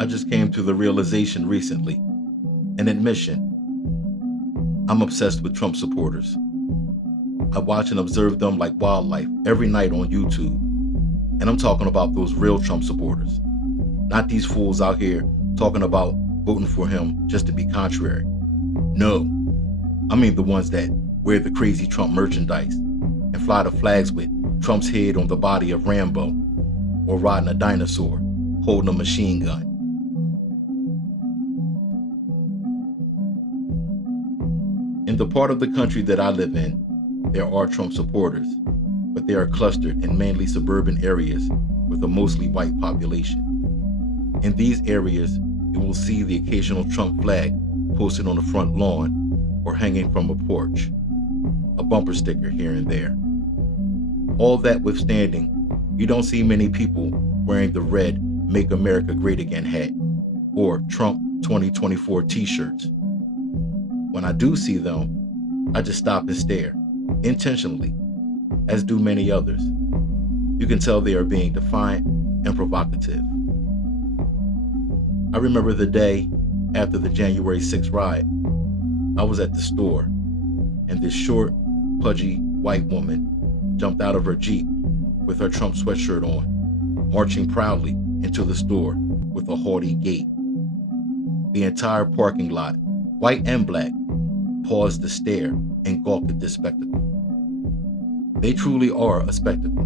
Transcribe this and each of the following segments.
I just came to the realization recently, an admission. I'm obsessed with Trump supporters. I watch and observe them like wildlife every night on YouTube. And I'm talking about those real Trump supporters, not these fools out here talking about voting for him just to be contrary. No, I mean the ones that wear the crazy Trump merchandise and fly the flags with Trump's head on the body of Rambo, or riding a dinosaur, holding a machine gun. In the part of the country that I live in, there are Trump supporters, but they are clustered in mainly suburban areas with a mostly white population. In these areas, you will see the occasional Trump flag posted on the front lawn or hanging from a porch, a bumper sticker here and there. All that withstanding, you don't see many people wearing the red Make America Great Again hat or Trump 2024 t-shirts. When I do see them, I just stop and stare, intentionally, as do many others. You can tell they are being defiant and provocative. I remember the day after the January 6th riot. I was at the store, and this short, pudgy white woman jumped out of her Jeep with her Trump sweatshirt on, marching proudly into the store with a haughty gait. The entire parking lot, white and black, paused to stare and gawk at this spectacle. They truly are a spectacle.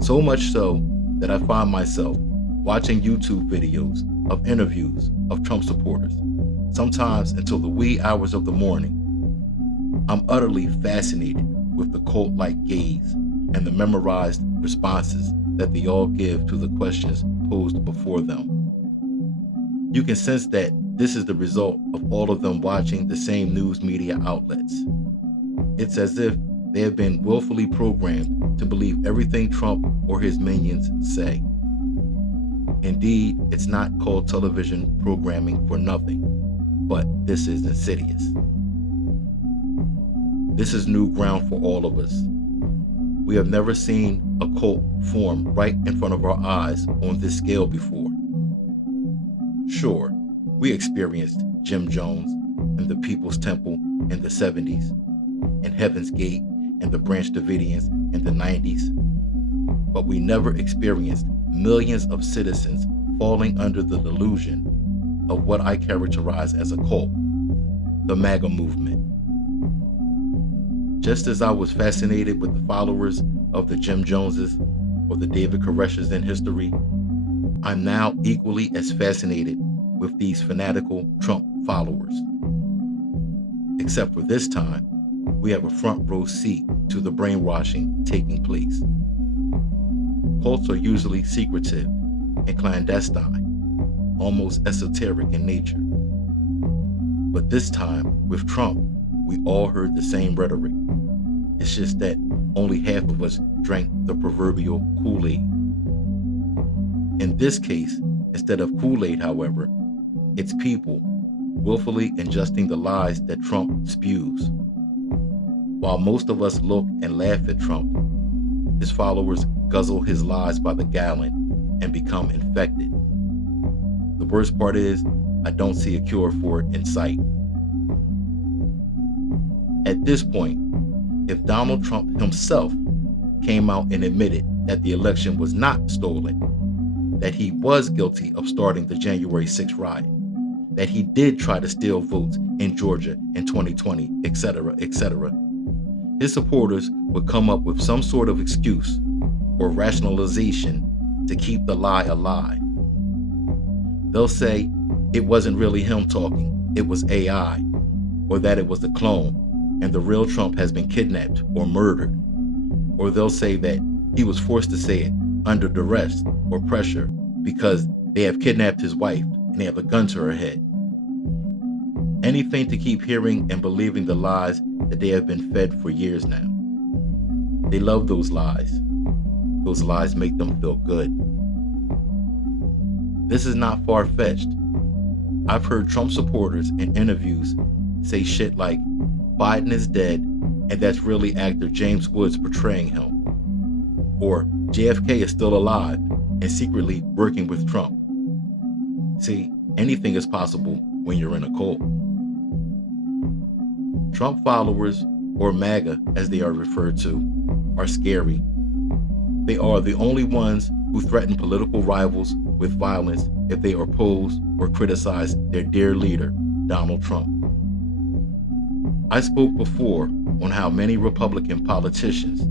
So much so that I find myself watching YouTube videos of interviews of Trump supporters, sometimes until the wee hours of the morning. I'm utterly fascinated with the cult-like gaze and the memorized responses that they all give to the questions posed before them. You can sense that this is the result of all of them watching the same news media outlets. It's as if they have been willfully programmed to believe everything Trump or his minions say. Indeed, it's not called television programming for nothing, but this is insidious. This is new ground for all of us. We have never seen a cult form right in front of our eyes on this scale before. Sure, we experienced Jim Jones and the People's Temple in the 70s, and Heaven's Gate and the Branch Davidians in the 90s, but we never experienced millions of citizens falling under the delusion of what I characterize as a cult, the MAGA movement. Just as I was fascinated with the followers of the Jim Joneses or the David Koresh's in history, I'm now equally as fascinated with these fanatical Trump followers. Except for this time, we have a front row seat to the brainwashing taking place. Cults are usually secretive and clandestine, almost esoteric in nature. But this time, with Trump, we all heard the same rhetoric. It's just that only half of us drank the proverbial Kool-Aid. In this case, instead of Kool-Aid, however, it's people willfully ingesting the lies that Trump spews. While most of us look and laugh at Trump, his followers guzzle his lies by the gallon and become infected. The worst part is, I don't see a cure for it in sight. At this point, if Donald Trump himself came out and admitted that the election was not stolen, that he was guilty of starting the January 6th riot, that he did try to steal votes in Georgia in 2020, etc., etc., his supporters would come up with some sort of excuse or rationalization to keep the lie alive. They'll say it wasn't really him talking, it was AI, or that it was a clone and the real Trump has been kidnapped or murdered. Or they'll say that he was forced to say it under duress or pressure because they have kidnapped his wife and they have a gun to her head. Anything to keep hearing and believing the lies that they have been fed for years now. They love those lies. Those lies make them feel good. This is not far-fetched. I've heard Trump supporters in interviews say shit like, Biden is dead, and that's really actor James Woods portraying him. Or JFK is still alive and secretly working with Trump. See, anything is possible when you're in a cult. Trump followers, or MAGA as they are referred to, are scary. They are the only ones who threaten political rivals with violence if they oppose or criticize their dear leader, Donald Trump. I spoke before on how many Republican politicians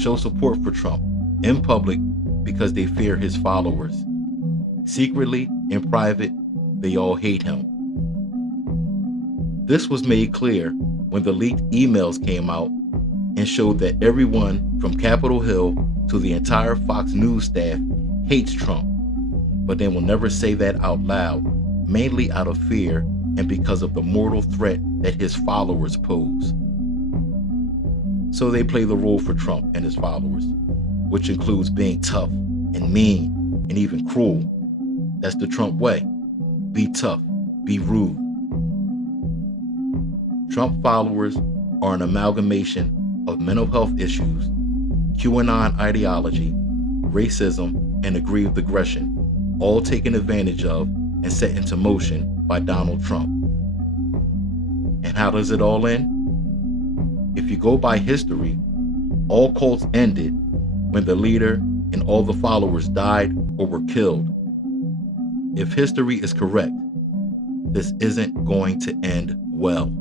show support for Trump in public because they fear his followers. Secretly, in private, they all hate him. This was made clear when the leaked emails came out and showed that everyone from Capitol Hill to the entire Fox News staff hates Trump, but they will never say that out loud, mainly out of fear and because of the mortal threat that his followers pose. So they play the role for Trump and his followers, which includes being tough and mean and even cruel. That's the Trump way. Be tough, be rude. Trump followers are an amalgamation of mental health issues, QAnon ideology, racism, and aggrieved aggression, all taken advantage of and set into motion by Donald Trump. And how does it all end? If you go by history, all cults ended when the leader and all the followers died or were killed. If history is correct, this isn't going to end well.